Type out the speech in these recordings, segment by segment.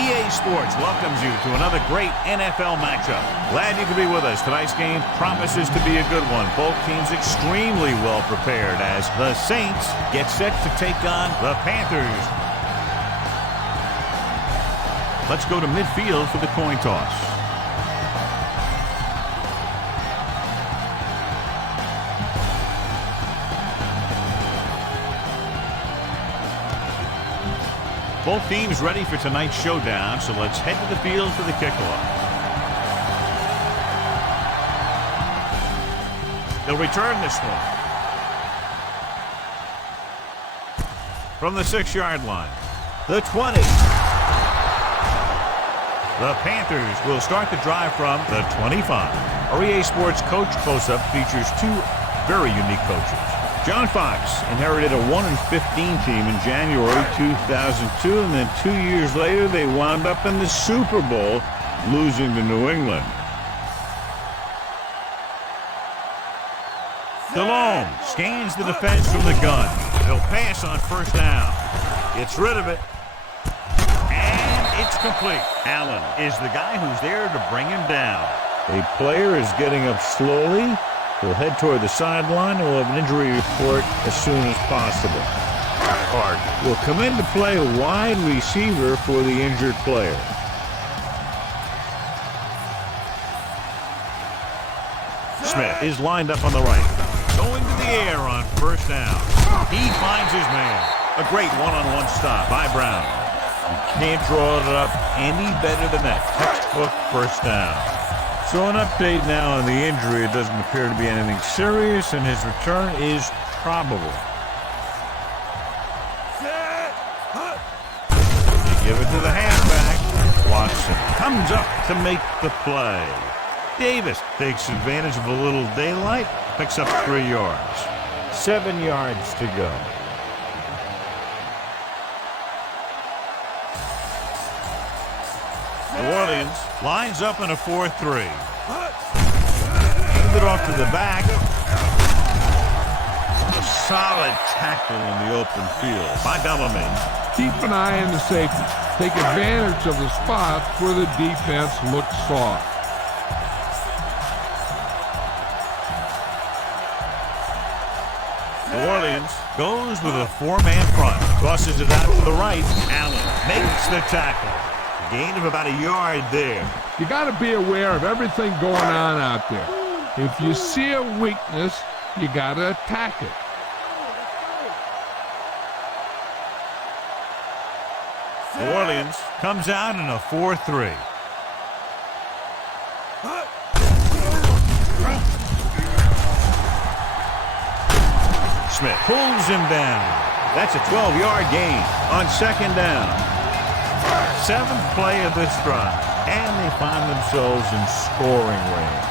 EA Sports welcomes you to another great NFL matchup. Glad you could be with us. Tonight's game promises to be a good one. Both teams extremely well prepared as the Saints get set to take on the Panthers. Let's go to midfield for the coin toss. Both teams ready for tonight's showdown, so let's head to the field for the kickoff. They'll return this one. From the 6-yard line, the 20. The Panthers will start the drive from the 25. Our EA Sports Coach Close-Up features two very unique coaches. John Fox inherited a 1-15 team in January 2002, and then 2 years later they wound up in the Super Bowl, losing to New England. DeLone scans the defense from the gun. He'll pass on first down. Gets rid of it. And it's complete. Allen is the guy who's there to bring him down. A player is getting up slowly. We'll head toward the sideline, and we'll have an injury report as soon as possible. Hart will come in to play wide receiver for the injured player. Smith is lined up on the right. Going to the air on first down. He finds his man. A great one-on-one stop by Brown. You can't draw it up any better than that. Textbook first down. So an update now on the injury. It doesn't appear to be anything serious, and his return is probable. They give it to the halfback. Watson comes up to make the play. Davis takes advantage of a little daylight, picks up 3 yards. 7 yards to go. New Orleans lines up in a 4-3. Hand it off to the back. A solid tackle in the open field by Bellamy. Keep an eye on the safety. Take advantage of the spots where the defense looks soft. New Orleans goes with a 4-man front. Crosses it out to the right. Allen makes the tackle. Gain of about a yard there. You got to be aware of everything going on out there. If you see a weakness, you got to attack it. New Orleans comes out in a 4-3. Smith pulls him down. That's a 12-yard gain on second down. 7th play of this drive, and they find themselves in scoring range.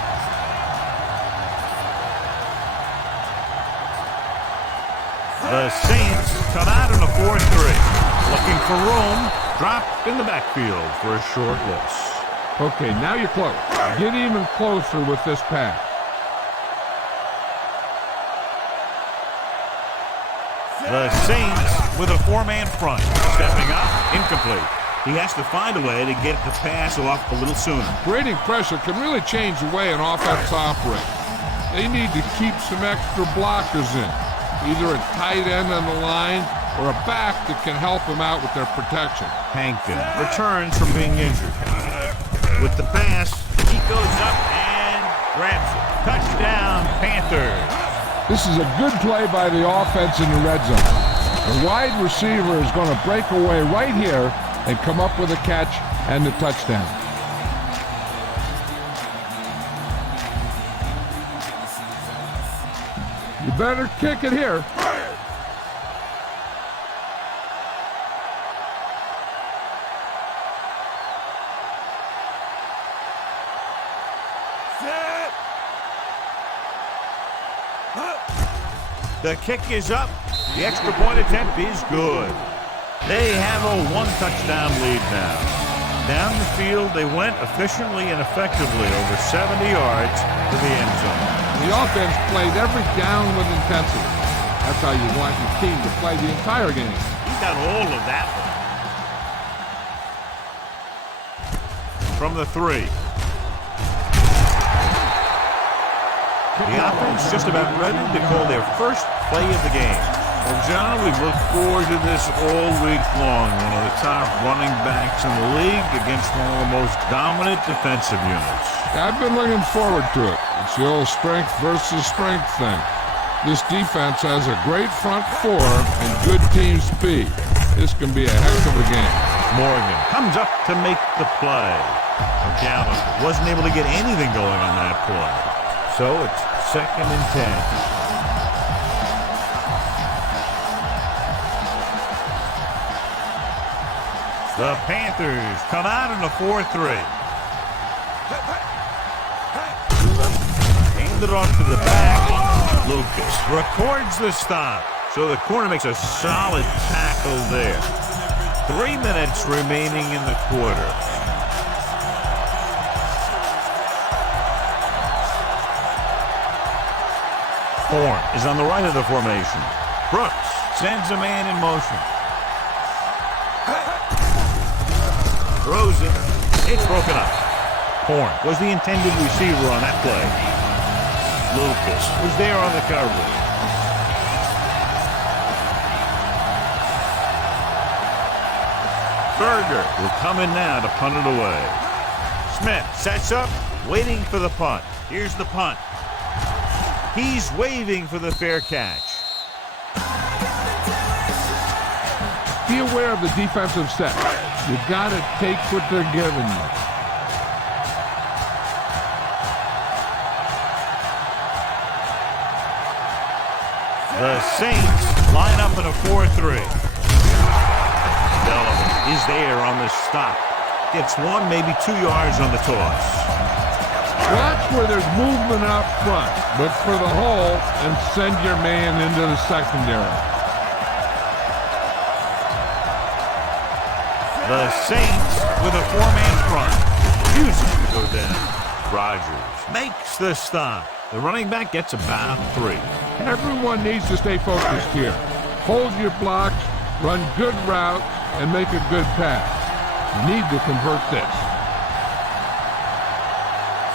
The Saints come out in a 4-3. Looking for room, dropped in the backfield for a short loss. Okay, now you're close. Get even closer with this pass. The Saints with a 4-man front. Stepping up, incomplete. He has to find a way to get the pass off a little sooner. Creating pressure can really change the way an offense operates. They need to keep some extra blockers in, either a tight end on the line or a back that can help them out with their protection. Hankton returns from being injured. With the pass, he goes up and grabs it. Touchdown, Panthers. This is a good play by the offense in the red zone. The wide receiver is going to break away right here and come up with a catch and the touchdown. You better kick it here. The kick is up. The extra point attempt is good. They have a 1-touchdown lead now. Down the field, they went efficiently and effectively over 70 yards to the end zone. The offense played every down with intensity. That's how you want your team to play the entire game. He got all of that one. from the 3. The offense just about ready to call their first play of the game. Well, John, we've looked forward to this all week long. One of the top running backs in the league against one of the most dominant defensive units. I've been looking forward to it. It's the old strength versus strength thing. This defense has a great front 4 and good team speed. This can be a heck of a game. Morgan comes up to make the play. Gallup wasn't able to get anything going on that play. So it's 2nd and 10. The Panthers come out in a 4-3. Hand it off to the back. Lucas records the stop. So the corner makes a solid tackle there. 3 minutes remaining in the quarter. Horn is on the right of the formation. Brooks sends a man in motion. Throws it. It's broken up. Horn was the intended receiver on that play. Lucas was there on the coverage. Berger will come in now to punt it away. Smith sets up, waiting for the punt. Here's the punt. He's waving for the fair catch. Be aware of the defensive set. You got to take what they're giving you. The Saints line up in a 4-3. Sullivan is there on the stop. Gets 1, maybe 2 yards on the toss. Watch where there's movement up front. Look for the hole and send your man into the secondary. The Saints with a 4-man front. Refusing to go down. Rodgers makes the stop. The running back gets about 3. Everyone needs to stay focused here. Hold your blocks, run good routes, and make a good pass. You need to convert this.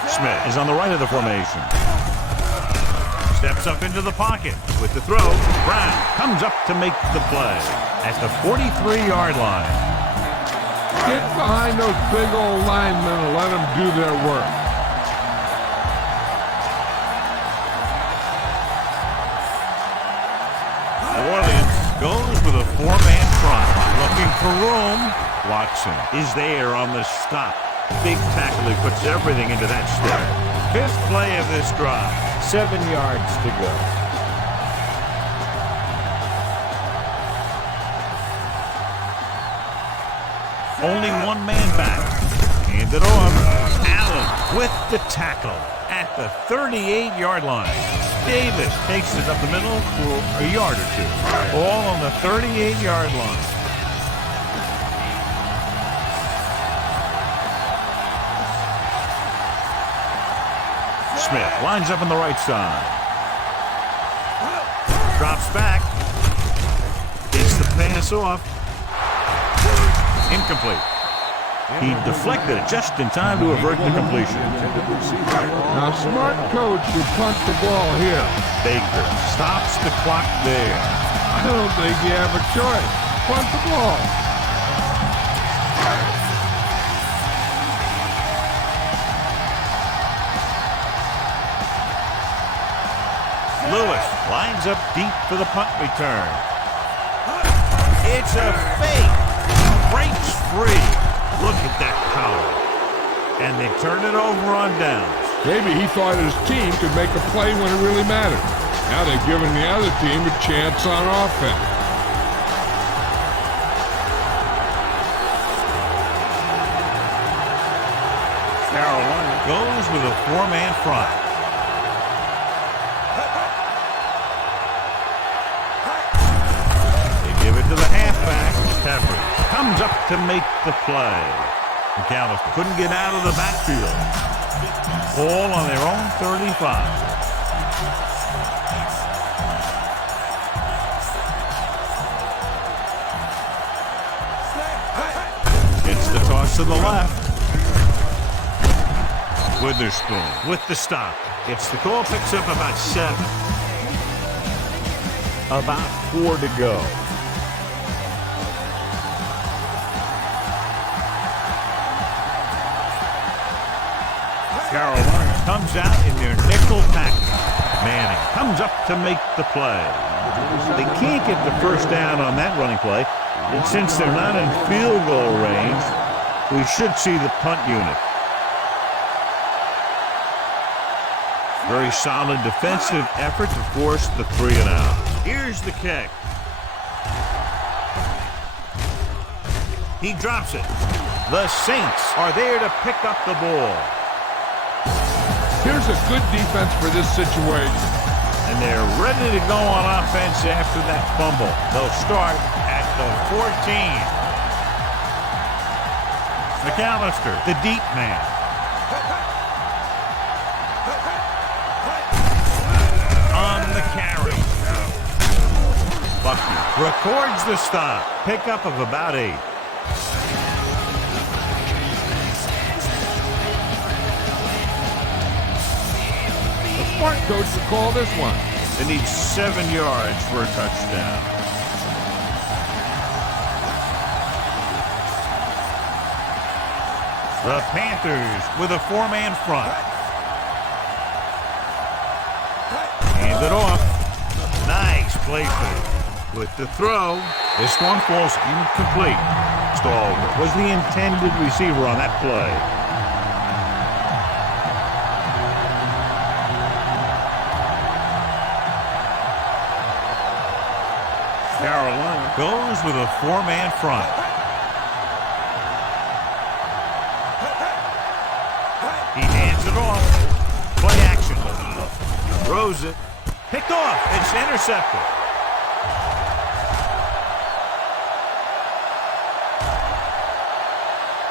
Smith is on the right of the formation. Steps up into the pocket with the throw. Brown comes up to make the play at the 43-yard line. Get behind those big old linemen and let them do their work. New Orleans goes with a 4-man front. Looking for room. Watson is there on the stop. Big tackle. He puts everything into that step. 5th play of this drive. 7 yards to go. Only 1 man back. Hand it off. Allen with the tackle at the 38-yard line. Davis takes it up the middle for a yard or 2. All on the 38-yard line. Smith lines up on the right side. Drops back. Gets the pass off. Incomplete. He deflected it just in time to avert the completion. Now, a smart coach would punt the ball here. Baker stops the clock there. I don't think you have a choice. Punt the ball. Lewis lines up deep for the punt return. It's a fake. Breaks free. Look at that power. And they turn it over on downs. Maybe he thought his team could make a play when it really mattered. Now they've given the other team a chance on offense. Carolina goes with a 4-man front. Give it to the halfback. Pepper comes up to make the play. McAllister couldn't get out of the backfield. All on their own 35. It's the toss to the left. Witherspoon with the stop. It's the goal, picks up about 7. About 4 to go. Carolina comes out in their nickel package. Manning comes up to make the play. They can't get the first down on that running play. And since they're not in field goal range, we should see the punt unit. Very solid defensive effort to force the 3 and out. Here's the kick. He drops it. The Saints are there to pick up the ball. Here's a good defense for this situation. And they're ready to go on offense after that fumble. They'll start at the 14. McAllister, the deep man. On the carry. Buckner records the stop. Pickup of about 8. Smart coach to call this one. They need 7 yards for a touchdown. The Panthers with a 4-man front. Hand it off. Nice play fake. With the throw, this one falls incomplete. Stalwart was the intended receiver on that play. Carolina goes with a 4-man front. He hands it off. Play action. Throws it. Picked off. It's intercepted.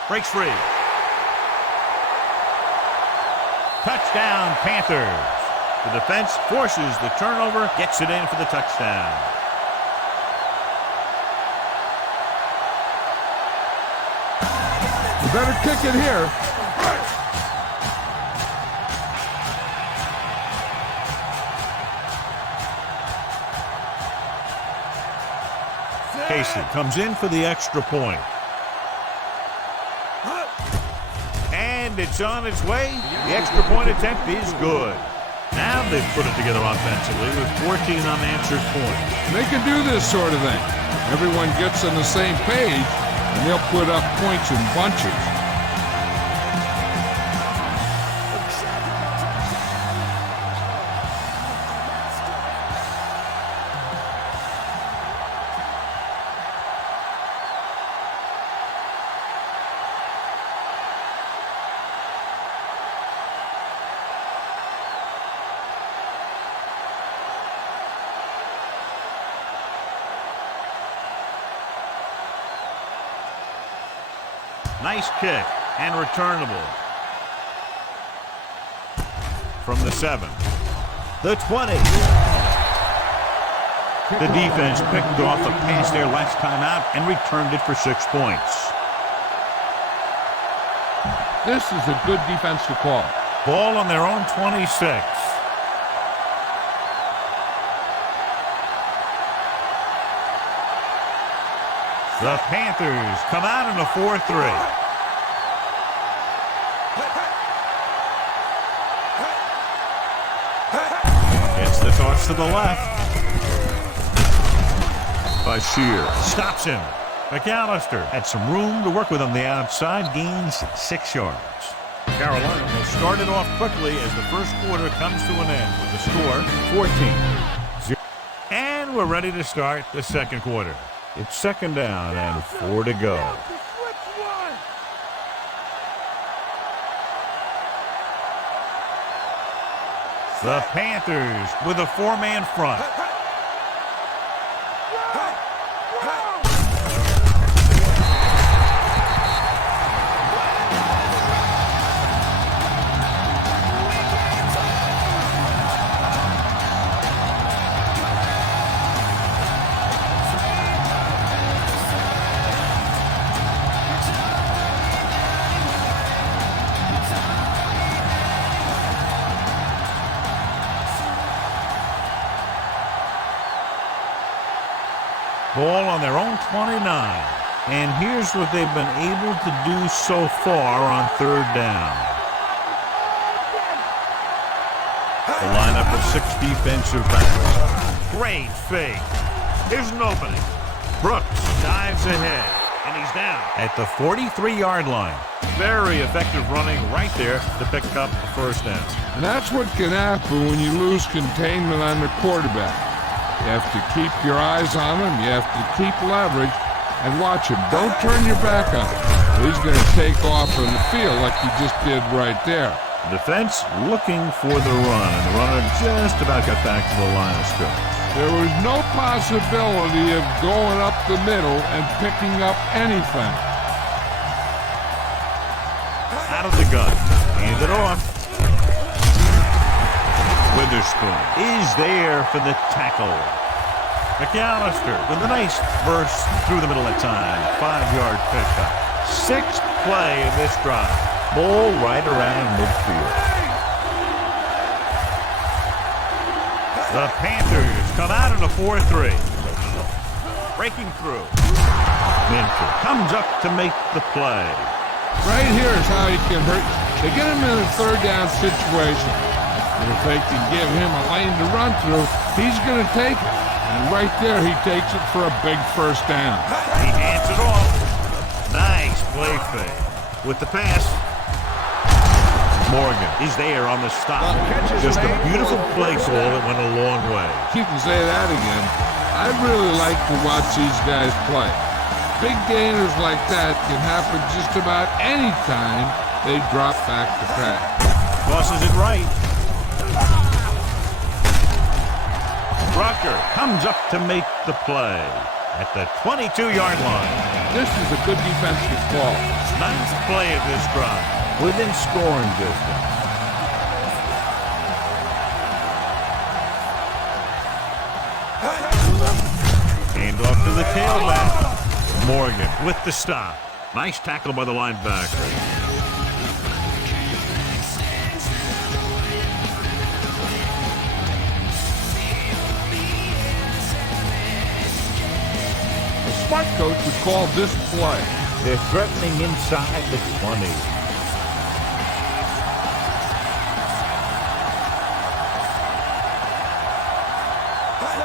Breaks free. Touchdown, Panthers. The defense forces the turnover, gets it in for the touchdown. You better kick it here. Casey comes in for the extra point. And it's on its way. The extra point attempt is good. Now they've put it together offensively with 14 unanswered points. They can do this sort of thing. Everyone gets on the same page, and they'll put up points in bunches. Nice kick and returnable. From the 7. The 20. The defense picked off a pass there last time out and returned it for 6 points. This is a good defense to call. Ball on their own 26. The Panthers come out in a 4-3. It's the toss to the left. Bashir stops him. McAllister had some room to work with on the outside, gains 6 yards. Carolina has started off quickly as the first quarter comes to an end with the score 14-0. And we're ready to start the second quarter. It's second down and 4 to go. The Panthers with a 4-man front. Ball on their own 29. And here's what they've been able to do so far on third down. The lineup of 6 defensive backs. Great fake. Here's an opening. Brooks dives ahead, and he's down at the 43-yard line. Very effective running right there to pick up the first down. And that's what can happen when you lose containment on the quarterback. You have to keep your eyes on him. You have to keep leverage and watch him. Don't turn your back on him. He's going to take off on the field like he just did right there. Defense looking for the run, and the runner just about got back to the line of scrimmage. There was no possibility of going up the middle and picking up anything. Out of the gun, hand it off. Witherspoon is there for the tackle. McAllister with a nice burst through the middle of time. 5-yard pickup. 6th play of this drive. Ball right around midfield. The Panthers come out in a 4-3. Breaking through. Minter comes up to make the play. Right here is how he can hurt. They get him in a third down situation. And if they can give him a lane to run through, he's going to take it. And right there, he takes it for a big first down. He hands it off. Nice play fake. With the pass, Morgan is there on the stop. Just a beautiful play call that went a long way. You can say that again. I really like to watch these guys play. Big gainers like that can happen just about any time they drop back to pass. Tosses it right. Rucker comes up to make the play at the 22-yard line. This is a good defensive call. 9th play of this drive, within scoring distance. Hand off to the tailback. Morgan with the stop. Nice tackle by the linebacker. Smart coach would call this play. They're threatening inside the 20.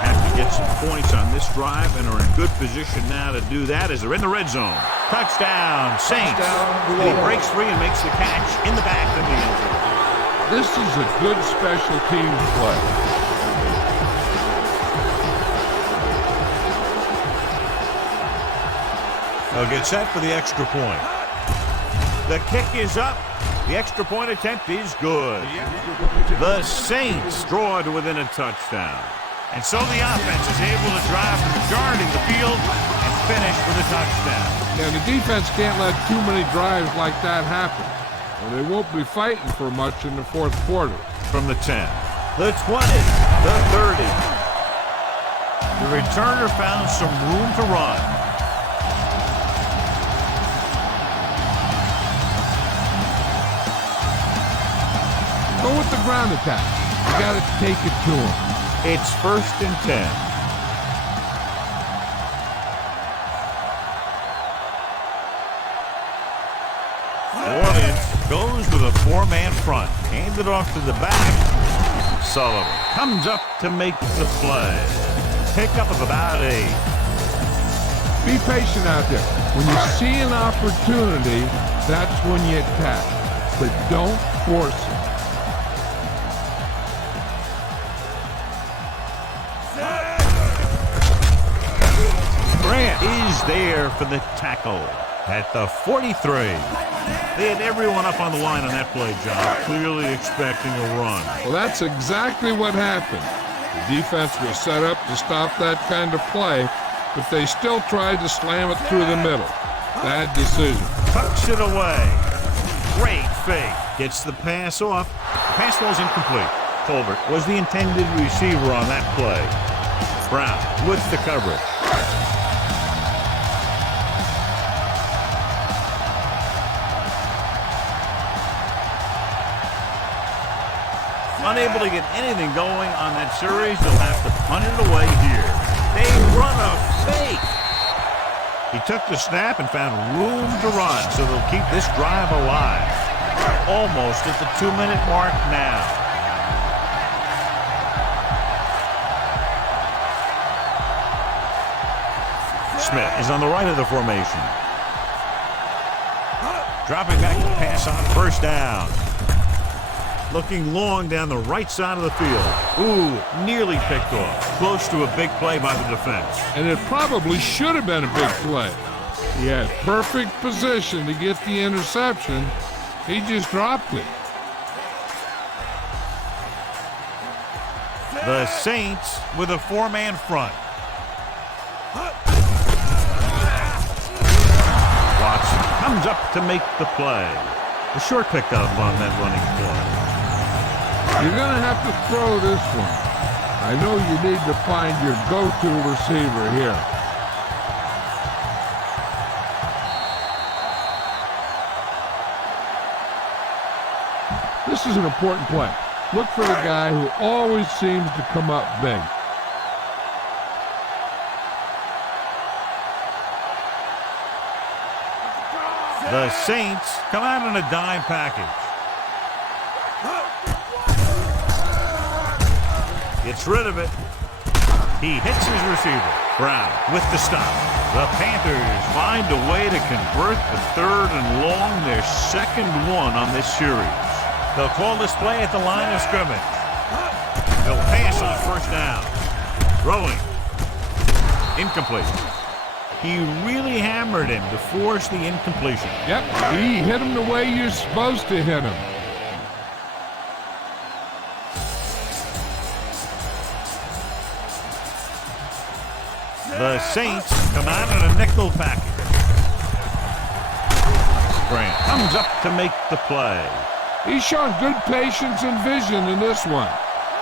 Have to get some points on this drive and are in good position now to do that as they're in the red zone. Touchdown, Saints. He breaks free and makes the catch in the back of the end zone. This is a good special teams play. They'll get set for the extra point. The kick is up. The extra point attempt is good. The Saints draw to within a touchdown. And so the offense is able to drive the majority of the field and finish with a touchdown. Yeah, the defense can't let too many drives like that happen, or they won't be fighting for much in the fourth quarter. From the 10, the 20, the 30. The returner found some room to run. Go with the ground attack. You got to take it to him. It's 1st and 10. Orleans goes with a 4-man front. Hands it off to the back. Sullivan comes up to make the play. Pickup of about 8. Be patient out there. When you see an opportunity, that's when you attack. But don't force it. Is there for the tackle at the 43. They had everyone up on the line on that play, John, clearly expecting a run. Well, that's exactly what happened. The defense was set up to stop that kind of play, but they still tried to slam it through the middle. Bad decision. Tucks it away. Great fake. Gets the pass off. Pass falls incomplete. Colbert was the intended receiver on that play. Brown with the coverage. Unable to get anything going on that series, they'll have to punt it away here. They run a fake. He took the snap and found room to run, so they'll keep this drive alive. Almost at the 2-minute mark now. Smith is on the right of the formation. Dropping back to pass on first down. Looking long down the right side of the field. Ooh, nearly picked off. Close to a big play by the defense. And it probably should have been a big play. He had perfect position to get the interception. He just dropped it. The Saints with a 4-man front. Watson comes up to make the play. A short pickup on that running play. You're going to have to throw this one. I know you need to find your go-to receiver here. This is an important play. Look for the guy who always seems to come up big. The Saints come out in a dime package. Gets rid of it. He hits his receiver. Brown with the stop. The Panthers find a way to convert the 3rd and long, their second one on this series. They'll call this play at the line of scrimmage. They'll pass on first down. Throwing. Incomplete. He really hammered him to force the incompletion. Yep, he hit him the way you're supposed to hit him. The Saints come out in a nickel package. Grant comes up to make the play. He's shown good patience and vision in this one.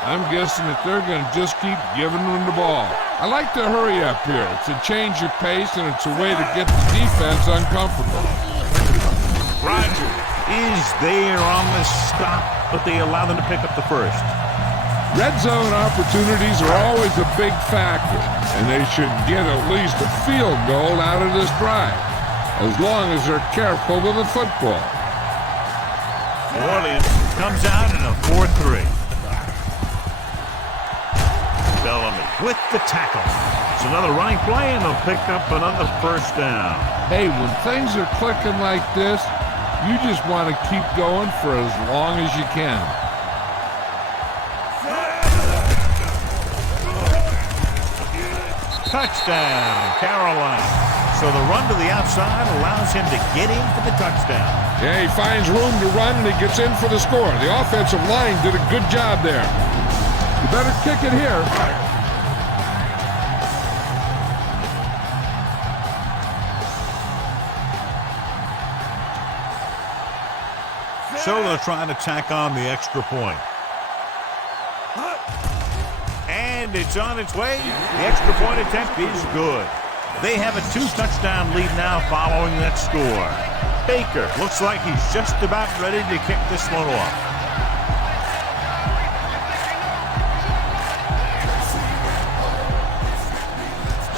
I'm guessing that they're going to just keep giving him the ball. I like to hurry up here. It's a change of pace, and it's a way to get the defense uncomfortable. Rodgers is there on the stop, but they allow them to pick up the first. Red zone opportunities are always a big factor, and they should get at least a field goal out of this drive, as long as they're careful with the football. New Orleans comes out in a 4-3. Bellamy with the tackle. It's another running play, and they'll pick up another first down. Hey, when things are clicking like this, you just want to keep going for as long as you can. Touchdown, Carolina. So the run to the outside allows him to get in for the touchdown. Yeah, he finds room to run, and he gets in for the score. The offensive line did a good job there. You better kick it here. So they're trying to tack on the extra point. And it's on its way. The extra point attempt is good. They have a 2-touchdown lead now following that score. Baker looks like he's just about ready to kick this one off.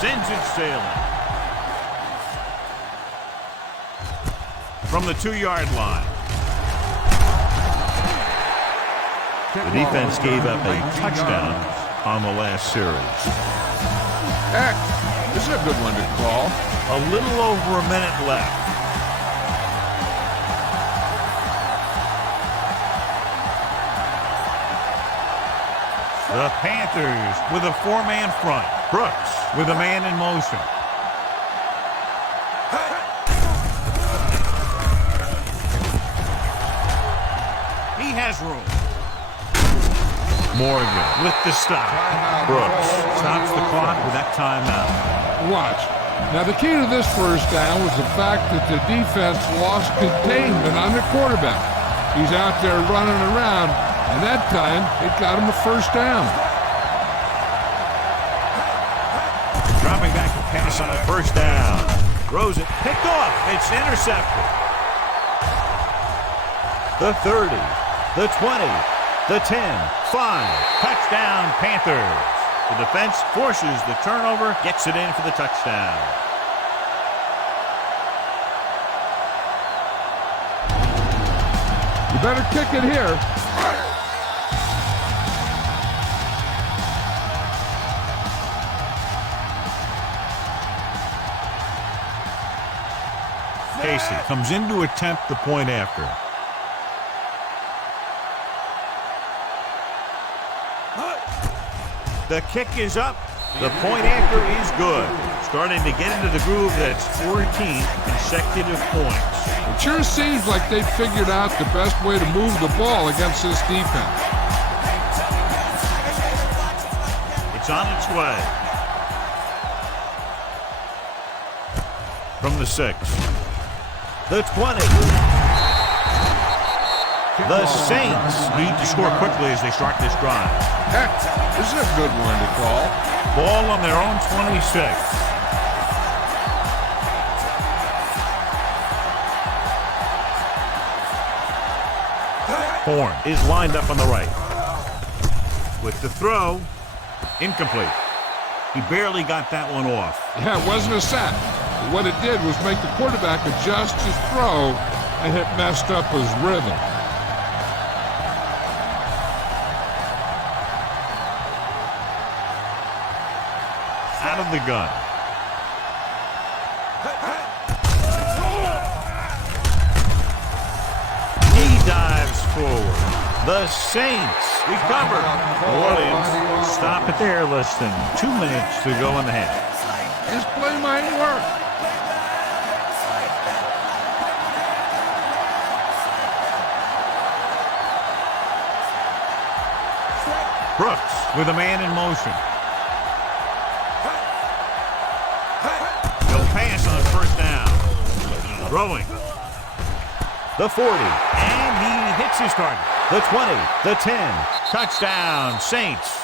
Sends it sailing. From the 2-yard line. The defense gave up a touchdown on the last series. Heck, this is a good one to call. A little over a minute left. The Panthers with a 4-man front. Brooks with a man in motion. He has room. Morgan with the stop. Brooks stops the clock with that timeout. Watch. Now, the key to this first down was the fact that the defense lost containment on their quarterback. He's out there running around, and that time it got him a first down. Dropping back to pass on a first down. Throws it. Picked off. It's intercepted. The 30. The 20. The 10, 5, touchdown Panthers. The defense forces the turnover, gets it in for the touchdown. You better kick it here. Casey comes in to attempt the point after. The kick is up. The point after is good. Starting to get into the groove. That's 14 consecutive points. It sure seems like they figured out the best way to move the ball against this defense. It's on its way. From the 6. The 20. The Saints need to score quickly as they start this drive. Heck, this is a good one to call. Ball on their own 26. Horn is lined up on the right. With the throw, incomplete. He barely got that one off. Yeah, it wasn't a sack. But what it did was make the quarterback adjust his throw, and it messed up his rhythm. Out of the gun. He dives forward. The Saints recover. New Orleans stop it there. Less than 2 minutes to go in the half. This play might work. Brooks with a man in motion. He'll pass on first down. Throwing. The 40. And he hits his target. The 20. The 10. Touchdown, Saints.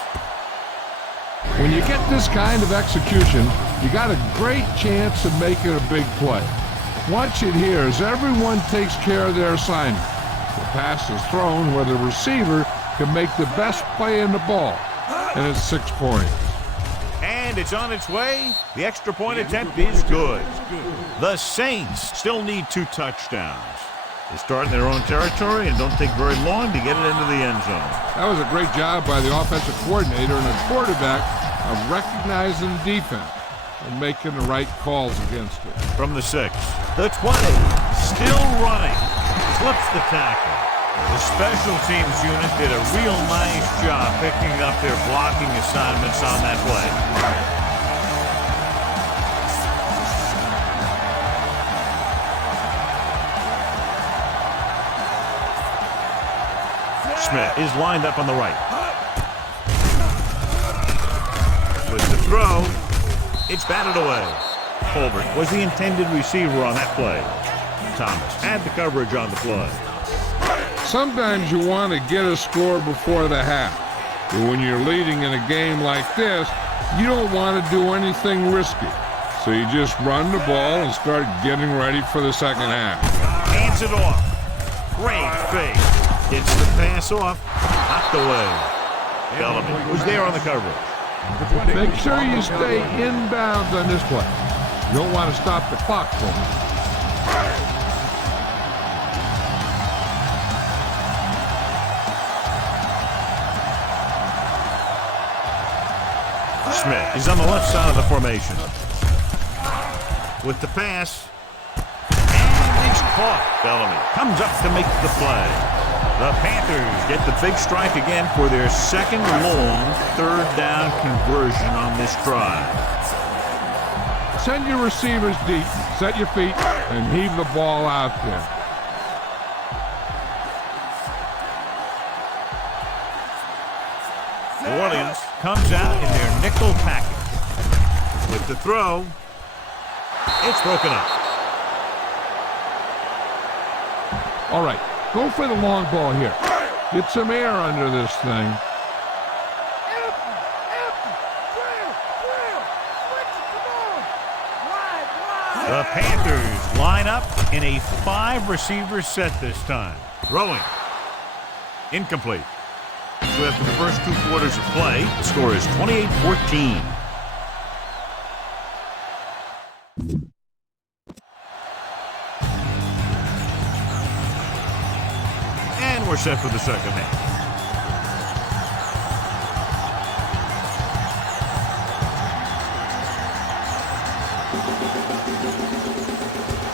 When you get this kind of execution, you got a great chance of making a big play. Watch it here as everyone takes care of their assignment. The pass is thrown where the receiver can make the best play in the ball, and it's 6 points. And it's on its way. The extra point attempt is good. The Saints still need 2 touchdowns. They start in their own territory and don't take very long to get it into the end zone. That was a great job by the offensive coordinator and the quarterback of recognizing the defense and making the right calls against it. From the 6. The 20. Still running. Flips the tackle. The special teams unit did a real nice job picking up their blocking assignments on that play. Smith is lined up on the right. With the throw, it's batted away. Colbert was the intended receiver on that play. Thomas had the coverage on the play. Sometimes you want to get a score before the half. But when you're leading in a game like this, you don't want to do anything risky. So you just run the ball and start getting ready for the second half. Hands it off. Great fake. Gets the pass off. Knocked away. Bellamy was there on the coverage. Make sure you stay inbounds on this play. You don't want to stop the clock for me. Smith is on the left side of the formation. With the pass. And it's caught. Bellamy comes up to make the play. The Panthers get the big strike again for their second long third down conversion on this drive. Send your receivers deep, set your feet, and heave the ball out there. New Orleans comes out in their nickel package. With the throw, it's broken up. All right, go for the long ball here. Get some air under this thing. The Panthers line up in a 5-receiver set this time. Throwing. Incomplete. So after the first 2 quarters of play, the score is 28-14. And we're set for the second half.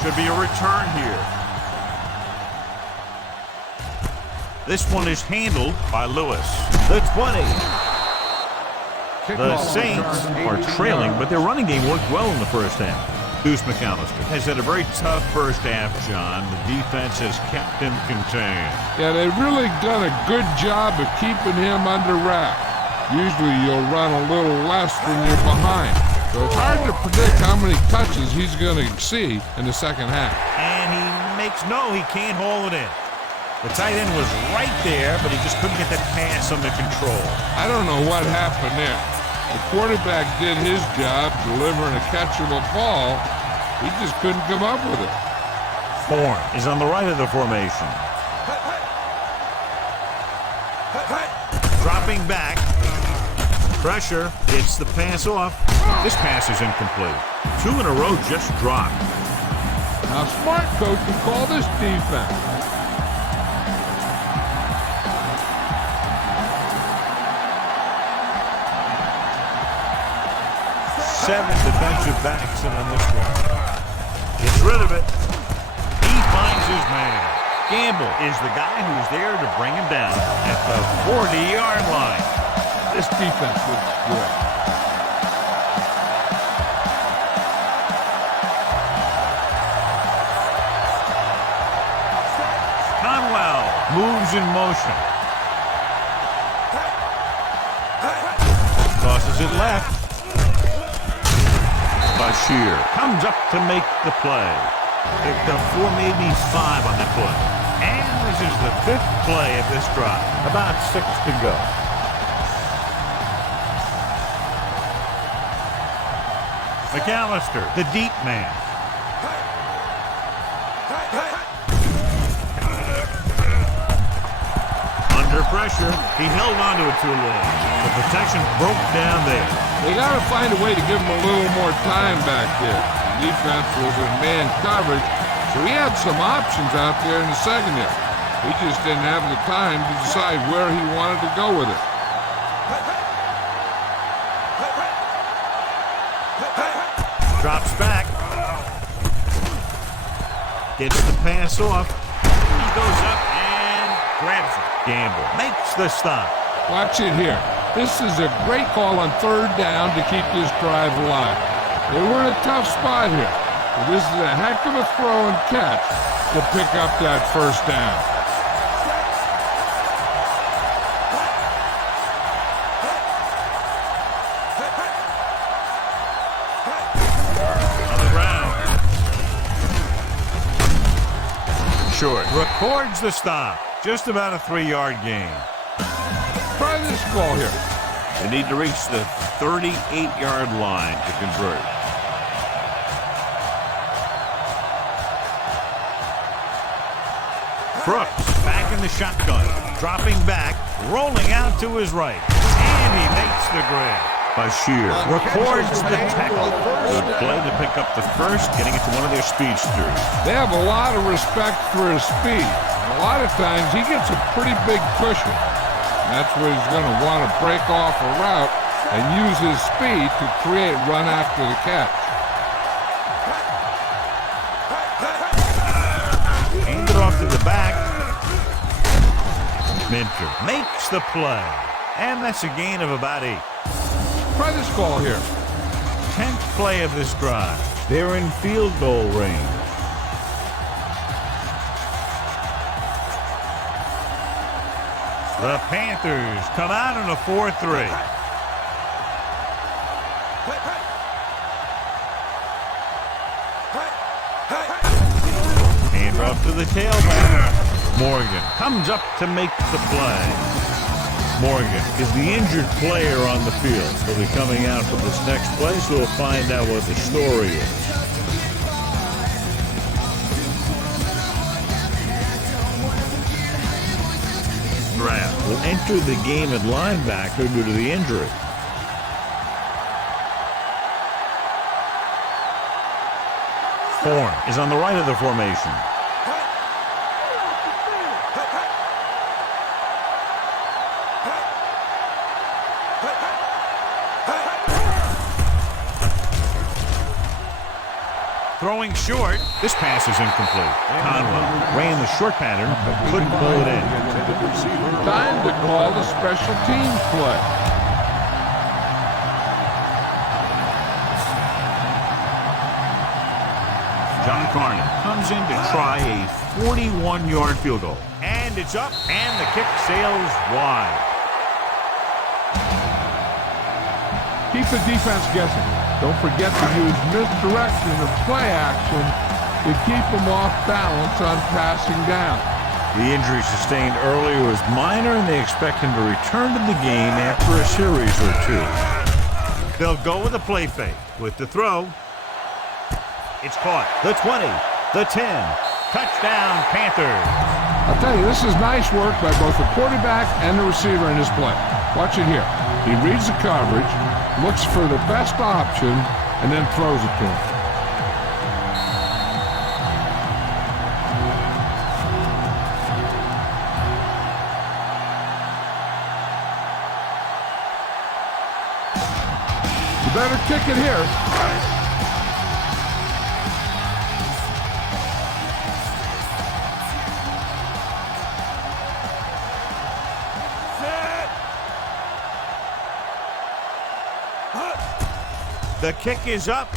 Should be a return here. This one is handled by Lewis. The 20. The Saints are trailing, but their running game worked well in the first half. Deuce McAllister has had a very tough first half, John. The defense has kept him contained. Yeah, they've really done a good job of keeping him under wrap. Usually you'll run a little less when you're behind. So it's hard to predict how many touches he's going to see in the second half. And he can't haul it in. The tight end was right there, but he just couldn't get that pass under control. I don't know what happened there. The quarterback did his job delivering a catchable ball. He just couldn't come up with it. Horn is on the right of the formation. Dropping back. Pressure gets the pass off. This pass is incomplete. 2 in a row just dropped. Now, smart coach would call this defense. Seven defensive backs in on this one. Gets rid of it. He finds his man. Gamble is the guy who's there to bring him down at the 40-yard line. This defense looks good. Conwell moves in motion. Tosses it left. Bashir comes up to make the play. Picked up 4, maybe 5 on that play. And this is the 5th play of this drive. About 6 to go. McAllister, the deep man. Under pressure, he held onto it too long. The protection broke down there. They got to find a way to give him a little more time back there. The defense was in man coverage, so he had some options out there in the secondary. He just didn't have the time to decide where he wanted to go with it. Drops back. Gets the pass off. He goes up and grabs it. Gamble makes the stop. Watch it here. This is a great call on 3rd down to keep this drive alive. They were in a tough spot here. But this is a heck of a throw and catch to pick up that 1st down. Short records the stop. Just about a 3-yard gain. Try this ball here. They need to reach the 38-yard line to convert. Brooks back in the shotgun. Dropping back, rolling out to his right. And he makes the grab. Bashir records the tackle. Good play to pick up the first, getting it to one of their speedsters. They have a lot of respect for his speed. A lot of times he gets a pretty big cushion. That's where he's going to want to break off a route and use his speed to create run after the catch. Hand it off to the back. Minter makes the play. And that's a gain of about 8. Try this call here. 10th play of this drive. They're in field goal range. The Panthers come out in a 4-3. Hand off to the tailback. Morgan comes up to make the play. Morgan is the injured player on the field. He'll be coming out for this next play, so we'll find out what the story is. Draft will enter the game at linebacker due to the injury. Horn is on the right of the formation. Throwing short. This pass is incomplete. Conwell ran the short pattern, but couldn't pull it in. Time to call the special teams play. John Carney comes in to try a 41-yard field goal. And it's up, and the kick sails wide. Keep the defense guessing. Don't forget to use misdirection of play action to keep them off balance on passing down. The injury sustained earlier was minor, and they expect him to return to the game after a series or two. They'll go with a play fake. With the throw, it's caught. The 20, the 10, touchdown Panthers. I'll tell you, this is nice work by both the quarterback and the receiver in this play. Watch it here. He reads the coverage, looks for the best option, and then throws it to him. You better kick it here. The kick is up.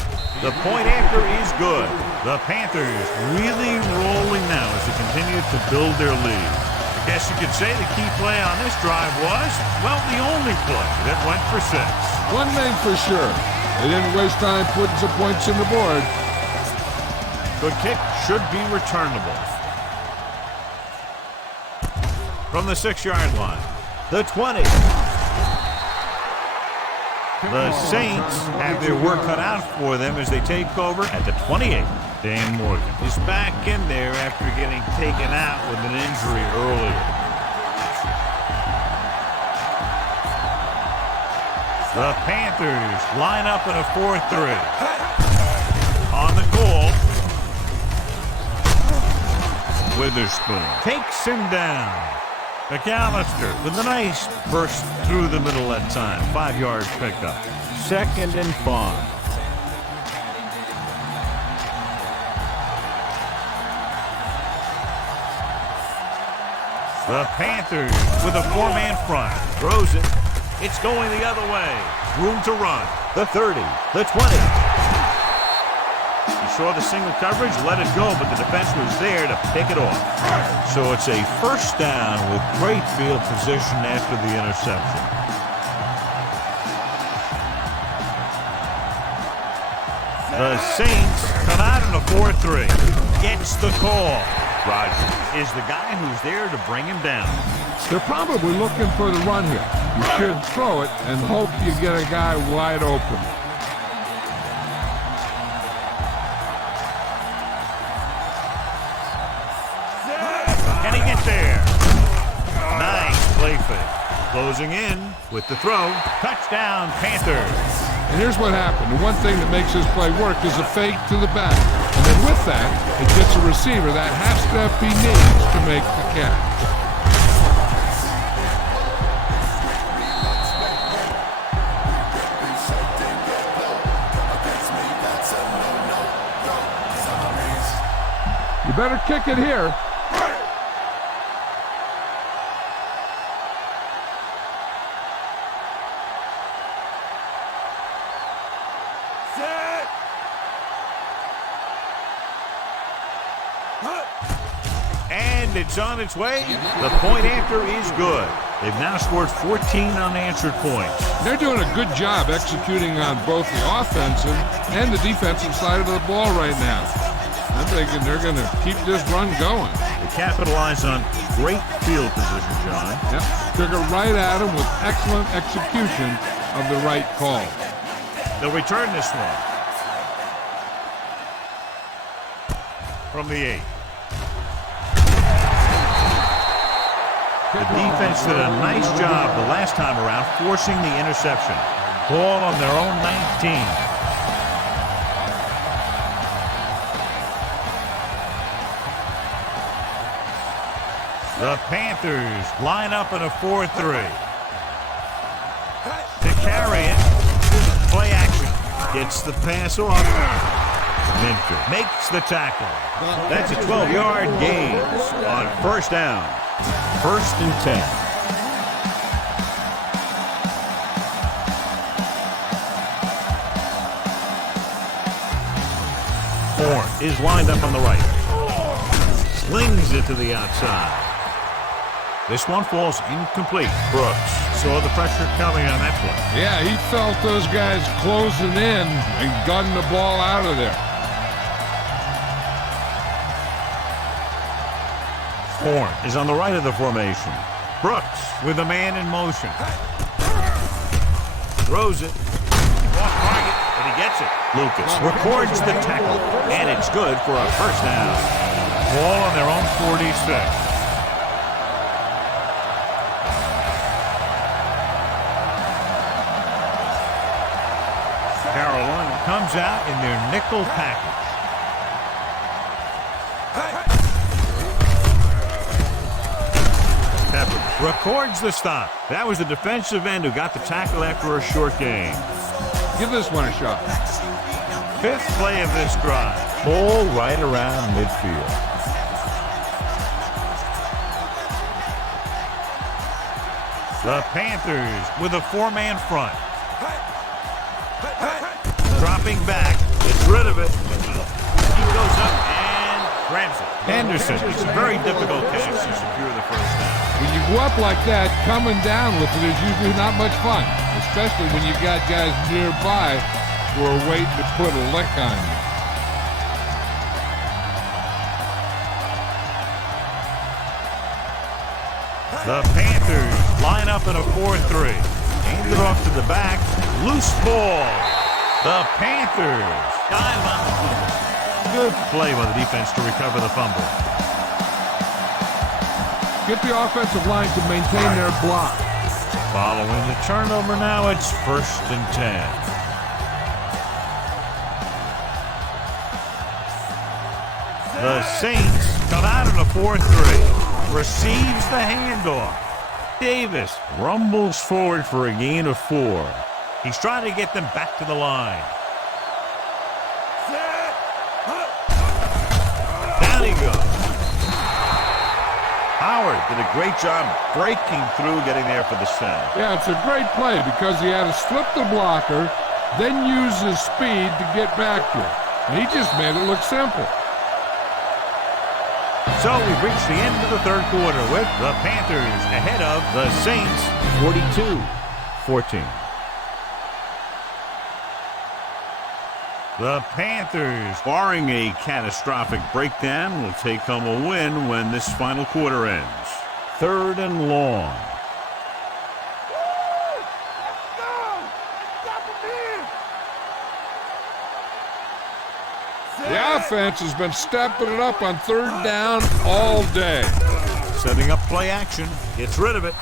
The point after is good. The Panthers really rolling now as they continue to build their lead. I guess you could say the key play on this drive was, well, the only play that went for 6. One thing for sure, they didn't waste time putting some points on the board. Good kick should be returnable. From the 6-yard line, the 20. The Saints have their work cut out for them as they take over at the 28. Dan Morgan is back in there after getting taken out with an injury earlier. The Panthers line up in a 4-3. On the goal, Witherspoon takes him down. McAllister with a nice burst through the middle that time. 5-yard pickup. 2nd and 5. The Panthers with a 4-man front. Throws it. It's going the other way. Room to run. The 30. The 20. He saw the single coverage, let it go, but the defense was there to pick it off. So it's a first down with great field position after the interception. The Saints come out in a 4-3. Gets the call. Rodgers is the guy who's there to bring him down. They're probably looking for the run here. You should throw it and hope you get a guy wide open. Can he get there? Nice play fake. Closing in with the throw. Touchdown, Panthers. And here's what happened. The one thing that makes this play work is a fake to the back. And then with that, it gets a receiver that half step he needs to make the catch. You better kick it here. And it's on its way. The point after is good. They've now scored 14 unanswered points. They're doing a good job executing on both the offensive and the defensive side of the ball right now. I'm thinking they're going to keep this run going. They capitalize on great field position, John. Yep. Took it right at him with excellent execution of the right call. They'll return this one. From the 8. The defense did a nice job the last time around forcing the interception. Ball on their own 19. The Panthers line up in a 4-3. To carry it. Play action. Gets the pass off. Minter makes the tackle. That's a 12-yard gain on first down. 1st and 10. Horn is lined up on the right. Slings it to the outside. This one falls incomplete. Brooks saw the pressure coming on that play. Yeah, he felt those guys closing in and gunning the ball out of there. Horn is on the right of the formation. Brooks with a man in motion. Throws it. Off target, but he gets it. Lucas records the tackle, and it's good for a first down. Ball on their own 46. Carolina comes out in their nickel package. Records the stop. That was the defensive end who got the tackle after a short gain. Give this one a shot. 5th play of this drive. Ball right around midfield. The Panthers with a 4-man front. Dropping back. Gets rid of it. He goes up and grabs it. Henderson. It's a very difficult catch to secure the first down. When you go up like that, coming down with it is usually not much fun, especially when you got guys nearby who are waiting to put a lick on you. The Panthers line up in a 4-3. Hand it off to the back. Loose ball. The Panthers dive on the fumble. Good play by the defense to recover the fumble. Get the offensive line to maintain their block. Following the turnover now, it's 1st and 10. The Saints come out in a 4-3. Receives the handoff. Davis rumbles forward for a gain of 4. He's trying to get them back to the line. Down he goes. Howard did a great job breaking through, getting there for the sack. Yeah, it's a great play because he had to slip the blocker, then use his speed to get back to it. And he just made it look simple. So we've reached the end of the 3rd quarter with the Panthers ahead of the Saints 42-14. The Panthers, barring a catastrophic breakdown, will take home a win when this final quarter ends. 3rd and long. The offense has been stepping it up on 3rd down all day. Setting up play action. Gets rid of it.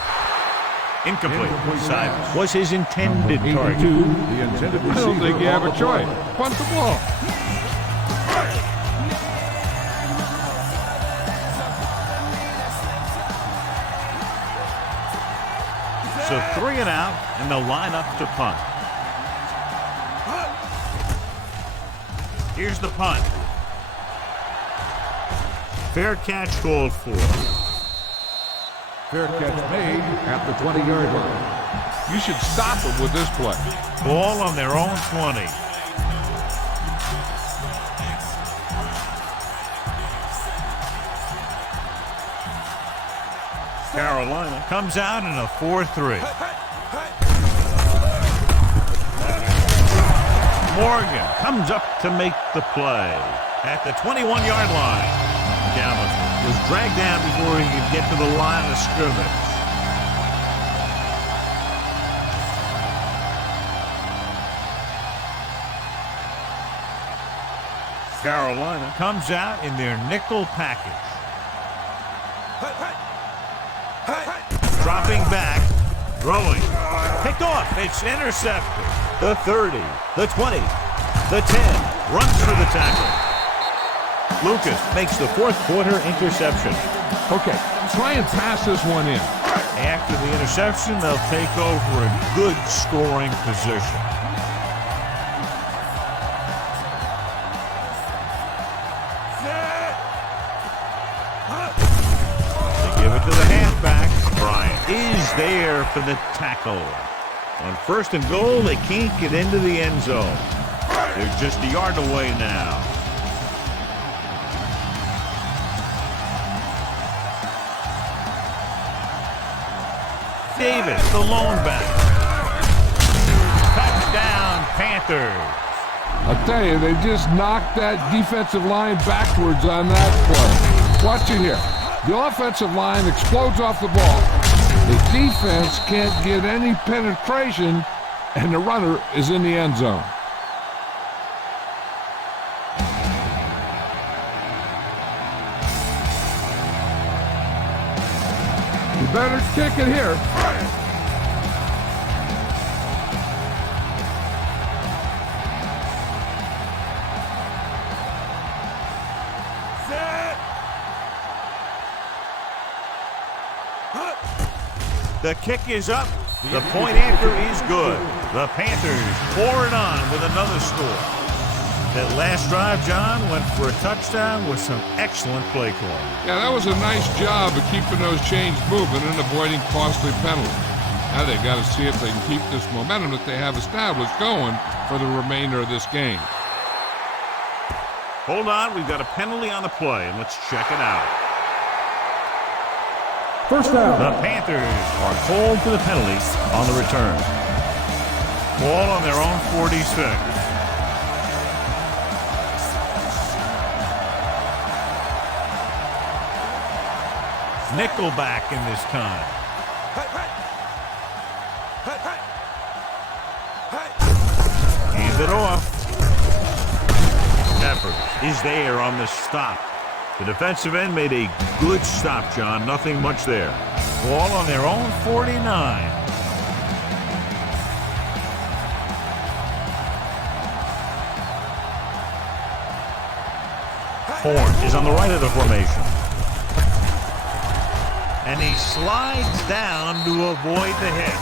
Incomplete. Cyrus was his intended target. I don't think you have a choice. Punt the ball. So 3 and out, and they'll line up to punt. Here's the punt. Fair catch called for. Fair catch made at the 20-yard line. You should stop them with this play. Ball on their own 20. Carolina comes out in a 4-3. Morgan comes up to make the play. At the 21-yard line, Gallup was dragged down before he could get to the line of scrimmage. Carolina comes out in their nickel package. Dropping back. Throwing. Picked off. It's intercepted. The 30. The 20. The 10. Runs for the tackle. Lucas makes the fourth quarter interception. Okay, try and pass this one in. After the interception, they'll take over a good scoring position. They give it to the halfback. Bryant is there for the tackle. On first and goal, they can't get into the end zone. They're just a yard away now. Davis, the lone back. Touchdown, Panthers. I'll tell you, they just knocked that defensive line backwards on that play. Watch it here. The offensive line explodes off the ball. The defense can't get any penetration, and the runner is in the end zone. You better kick it here. The kick is up. The point after is good. The Panthers pour it on with another score. That last drive, John, went for a touchdown with some excellent play calling. Yeah, that was a nice job of keeping those chains moving and avoiding costly penalties. Now they got to see if they can keep this momentum that they have established going for the remainder of this game. Hold on, we've got a penalty on the play, and let's check it out. First down. The Panthers are called to the penalty on the return. Ball on their own 46. Nickelback in this time. Hands it off. Peppers is there on the stop. The defensive end made a good stop, John. Nothing much there. Ball on their own 49. Horn is on the right of the formation. And he slides down to avoid the hit.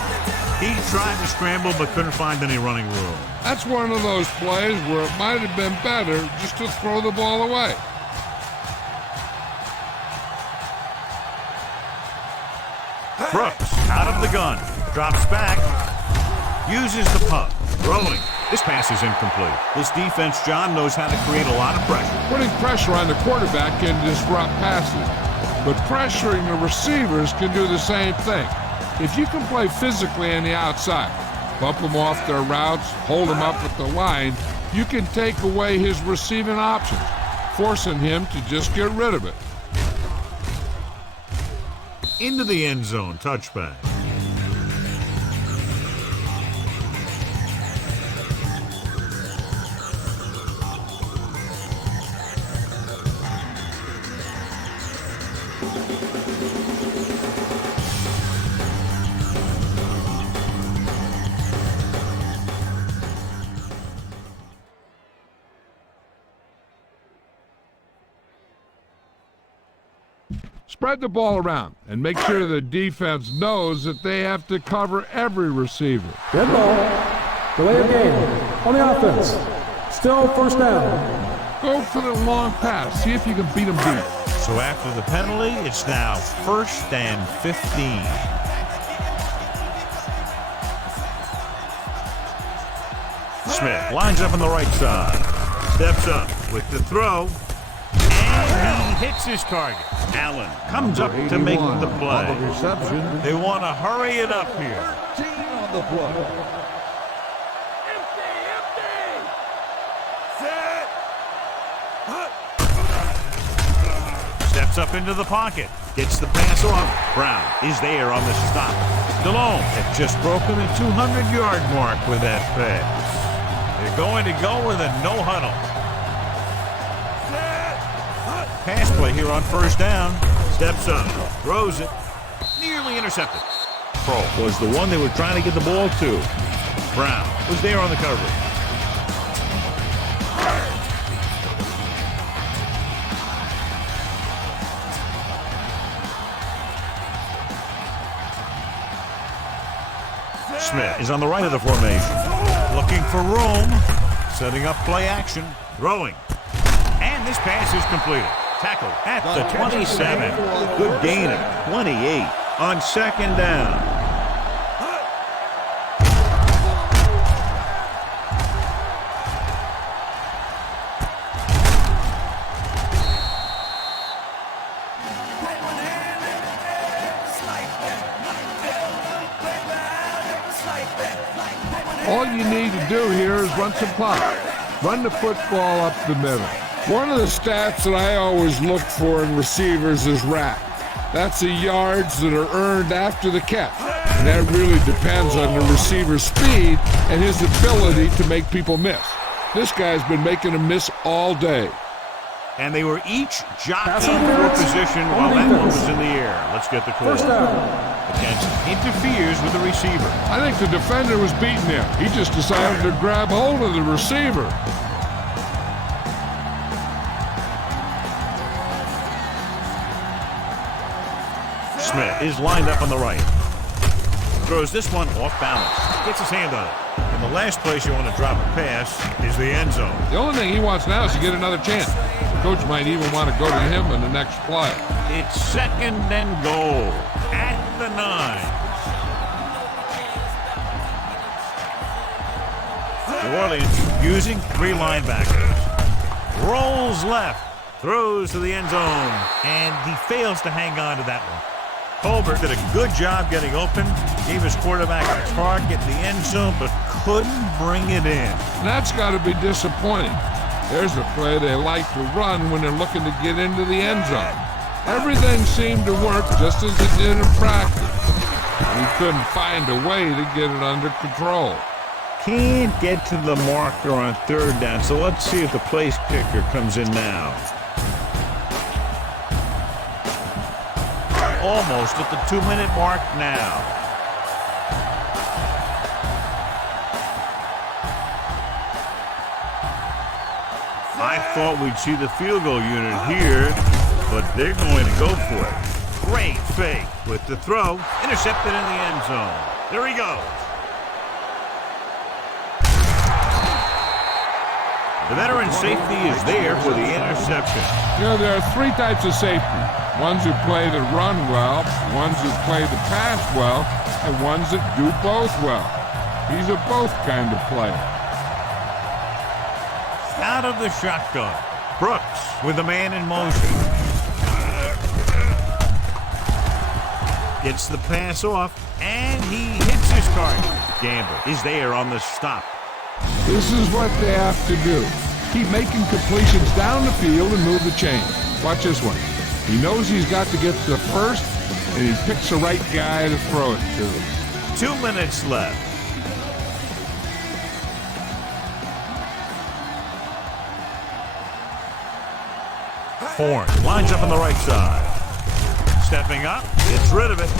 He tried to scramble but couldn't find any running room. That's one of those plays where it might have been better just to throw the ball away. Brooks out of the gun. Drops back. Uses the pump. Throwing. This pass is incomplete. This defense, John, knows how to create a lot of pressure. Putting pressure on the quarterback can disrupt passes, but pressuring the receivers can do the same thing. If you can play physically on the outside, bump them off their routes, hold them up at the line, you can take away his receiving options, forcing him to just get rid of it. Into the end zone, touchback. Spread the ball around and make sure the defense knows that they have to cover every receiver. Dead ball. Delay of game. On the offense. Still first down. Go for the long pass. See if you can beat them deep. So after the penalty, it's now 1st and 15. Smith lines up on the right side. Steps up with the throw. And he hits his target. Allen comes up to make the play. Reception. They want to hurry it up here. 13 on the play. Steps up into the pocket. Gets the pass off. Brown is there on the stop. DeLone had just broken the 200-yard mark with that pass. They're going to go with a no huddle. Pass play here on 1st down. Steps up. Throws it. Nearly intercepted. Pro was the one they were trying to get the ball to. Brown was there on the coverage. Smith is on the right of the formation. Looking for room. Setting up play action. Throwing. And this pass is completed. Tackled at the 27. Good gain of 28 on second down. All you need to do here is run some clock. Run the football up the middle. One of the stats that I always look for in receivers is RAC. That's the yards that are earned after the catch. And that really depends on the receiver's speed and his ability to make people miss. This guy's been making them miss all day. And they were each jockeying for position while that one was in the air. Let's get the call. First down. The catch interferes with the receiver. I think the defender was beating him. He just decided to grab hold of the receiver. Smith is lined up on the right. Throws this one off balance. Gets his hand on it. And the last place you want to drop a pass is the end zone. The only thing he wants now is to get another chance. The coach might even want to go to him in the next play. It's second and goal at the 9. New Orleans using 3 linebackers. Rolls left. Throws to the end zone. And he fails to hang on to that one. Colbert did a good job getting open. Gave his quarterback a target in the end zone, but couldn't bring it in. That's got to be disappointing. There's the play they like to run when they're looking to get into the end zone. Everything seemed to work just as it did in practice. He couldn't find a way to get it under control. Can't get to the marker on third down, so let's see if the place kicker comes in now. Almost at the 2-minute mark now. I thought we'd see the field goal unit here, but they're going to go for it. Great fake with the throw. Intercepted in the end zone. There he goes. The veteran safety is there for the interception. You know, there are 3 types of safety. Ones who play the run well, ones who play the pass well, and ones that do both well. He's a both kind of player. Out of the shotgun. Brooks with the man in motion. Gets the pass off, and he hits his target. Gamble is there on the stop. This is what they have to do. Keep making completions down the field and move the chain. Watch this one. He knows he's got to get to first, and he picks the right guy to throw it to. 2 minutes left. Horn lines up on the right side. Stepping up, gets rid of it.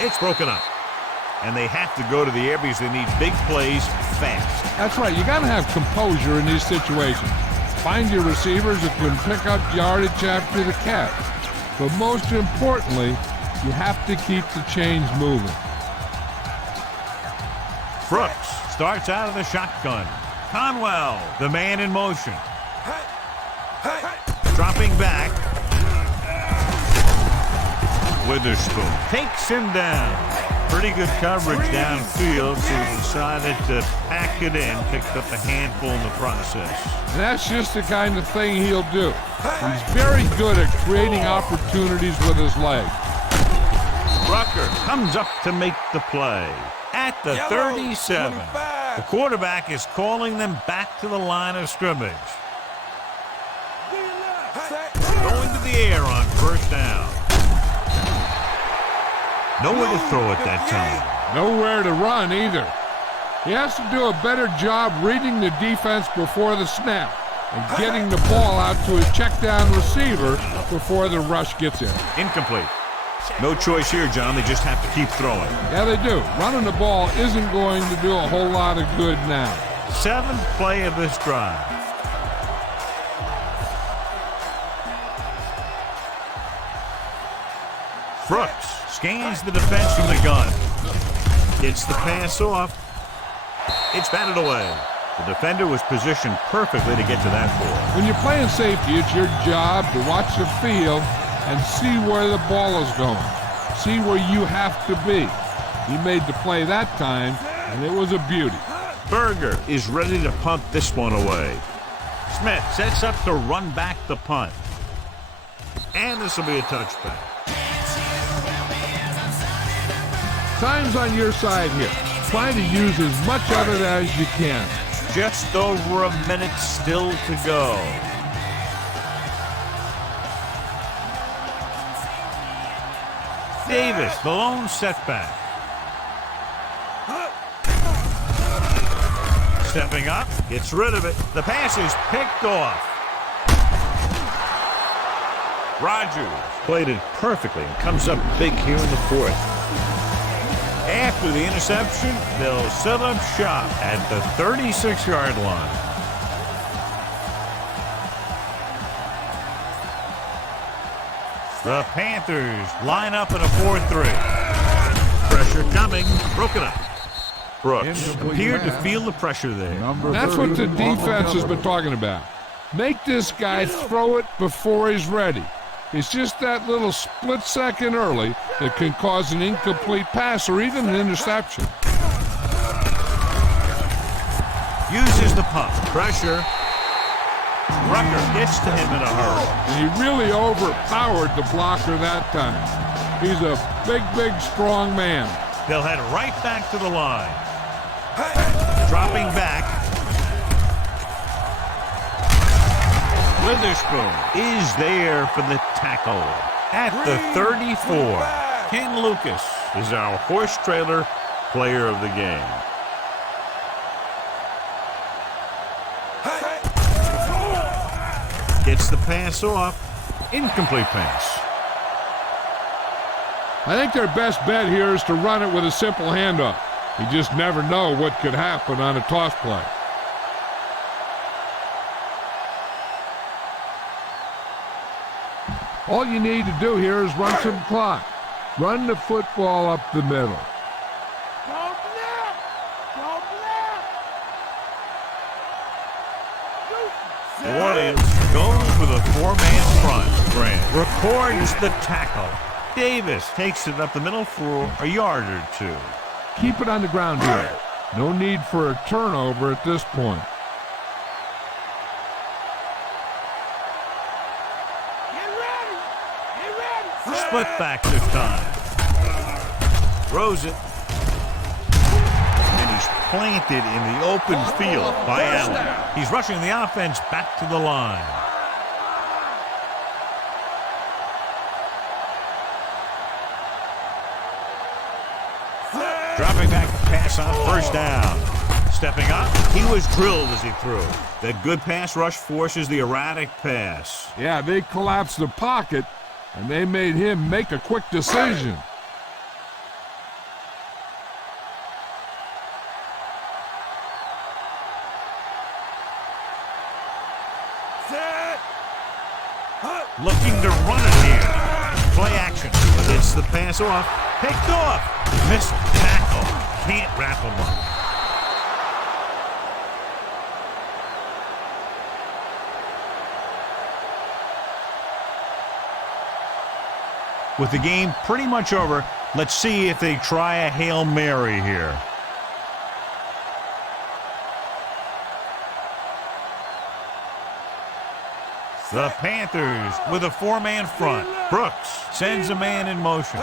It's broken up. And they have to go to the air because they need big plays fast. That's right. You got to have composure in these situations. Find your receivers that can pick up yardage after the catch. But most importantly, you have to keep the chains moving. Brooks starts out of the shotgun. Conwell, the man in motion. Dropping back. Witherspoon takes him down. Pretty good coverage downfield, so he decided to pack it in, picked up a handful in the process. And that's just the kind of thing he'll do. He's very good at creating opportunities with his leg. Rucker comes up to make the play at the 37. The quarterback is calling them back to the line of scrimmage. Going to the air on first down. Nowhere to throw at that time. Nowhere to run either. He has to do a better job reading the defense before the snap and getting the ball out to his check down receiver before the rush gets in. Incomplete. No choice here, John. They just have to keep throwing. Yeah, they do. Running the ball isn't going to do a whole lot of good now. 7th play of this drive. Brooks scans the defense from the gun. Gets the pass off. It's batted away. The defender was positioned perfectly to get to that ball. When you're playing safety, it's your job to watch the field and see where the ball is going. See where you have to be. He made the play that time, and it was a beauty. Berger is ready to punt this one away. Smith sets up to run back the punt. And this will be a touchback. Time's on your side here. Try to use as much of it as you can. Just over a minute still to go. Davis, the lone setback. Stepping up, gets rid of it. The pass is picked off. Rodgers played it perfectly and comes up big here in the 4th. After the interception, they'll set up shop at the 36-yard line. The Panthers line up in a 4-3. Pressure coming, broken up. Brooks appeared to feel the pressure there. That's what the defense has been talking about. Make this guy throw it before he's ready. It's just that little split second early that can cause an incomplete pass or even an interception. Uses the pump. Pressure. Rucker gets to him in a hurry. And he really overpowered the blocker that time. He's a big, strong man. They'll head right back to the line. Dropping back. Witherspoon is there for the tackle at the 34. Ken Lucas is our horse trailer player of the game. Gets the pass off. Incomplete pass. I think their best bet here is to run it with a simple handoff. You just never know what could happen on a toss play. All you need to do here is run some clock. Run the football up the middle. New Orleans goes with a 4-man front. Grant records the tackle. Davis takes it up the middle for a yard or 2. Keep it on the ground here. No need for a turnover at this point. Split back this time. Throws it. And he's planted in the open field by Allen. He's rushing the offense back to the line. Dropping back to pass on 1st down. Stepping up, he was drilled as he threw. That good pass rush forces the erratic pass. Yeah, they collapsed the pocket, and they made him make a quick decision. Looking to run it here. Play action. Gets the pass off. Picked off. Missed tackle. Can't wrap him up. With the game pretty much over, let's see if they try a Hail Mary here. The Panthers with a 4-man front. Brooks sends a man in motion.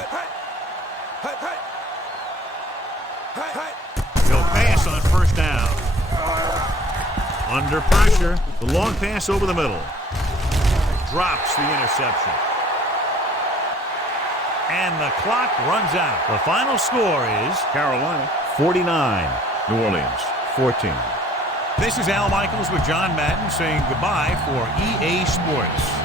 He'll pass on 1st down. Under pressure, the long pass over the middle. Drops the interception. And the clock runs out. The final score is Carolina 49, New Orleans 14. This is Al Michaels with John Madden saying goodbye for EA Sports.